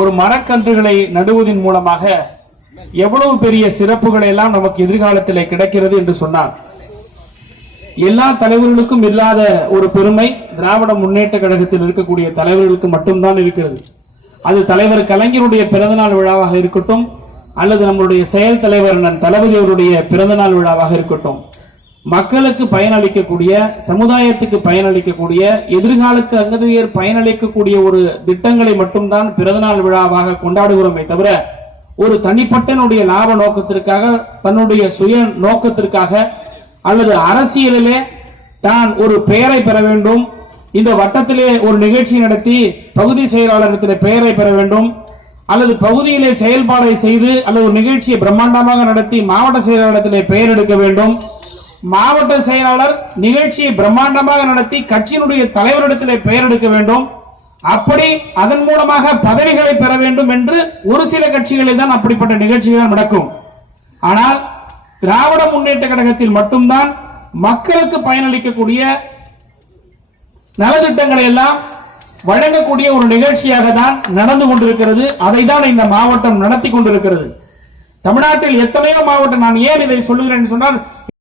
ஒரு மரக்கன்றுகளை நடுவதன் மூலமாக எவ்வளவு பெரிய சிறப்புகளை எல்லாம் நமக்கு எதிர்காலத்திலே கிடைக்கிறது என்று சொன்னார். எல்லா தலைவர்களுக்கும் இல்லாத ஒரு பெருமை திராவிட முன்னேற்ற கழகத்தில் இருக்கக்கூடிய தலைவர்களுக்கு மட்டும்தான் இருக்கிறது. அது தலைவர் கலைஞருடைய பிறந்தநாள் விழாவாக இருக்கட்டும், அல்லது நம்முடைய செயல் தலைவர் தளபதி அவருடைய பிறந்தநாள் விழாவாக இருக்கட்டும், மக்களுக்கு பயனளிக்கக்கூடிய, சமுதாயத்துக்கு பயனளிக்கக்கூடிய, எதிர்காலத்து அங்கதியர் பயனளிக்கக்கூடிய ஒரு திட்டங்களை மட்டும்தான் பிறந்தநாள் விழாவாக கொண்டாடுகிறோமே தவிர ஒரு தனிப்பட்டனுடைய லாப நோக்கத்திற்காக, தன்னுடைய சுய நோக்கத்திற்காக, அல்லது அரசியலிலே தான் ஒரு பெயரை பெற வேண்டும், இந்த வட்டத்திலே ஒரு நிகழ்ச்சி நடத்தி பகுதி செயலாளரிடத்தில் பெயரை பெற வேண்டும், அல்லது பகுதியிலே செயல்பாடை செய்து அல்லது ஒரு நிகழ்ச்சியை பிரம்மாண்டமாக நடத்தி மாவட்ட செயலாளரிடத்திலே பெயர் எடுக்க வேண்டும், மாவட்ட செயலாளர் நிகழ்ச்சியை பிரம்மாண்டமாக நடத்தி கட்சியினுடைய தலைவரிடத்திலே பெயர் எடுக்க வேண்டும், அப்படி அதன் மூலமாக பதவிகளை பெற வேண்டும் என்று ஒரு சில கட்சிகளில் தான் அப்படிப்பட்ட நிகழ்ச்சிகள் நடக்கும். ஆனால் திராவிட முன்னேற்ற கழகத்தில் மட்டும்தான் மக்களுக்கு பயனளிக்கக்கூடிய நலத்திட்டங்களை எல்லாம் வழங்கக்கூடிய ஒரு நிகழ்ச்சியாக தான் நடந்து கொண்டிருக்கிறது. அதை தான் இந்த மாவட்டம் நடத்தி கொண்டிருக்கிறது. தமிழ்நாட்டில் எத்தனையோ மாவட்டம், நான் ஏன் இதை சொல்லுகிறேன் சொன்னால்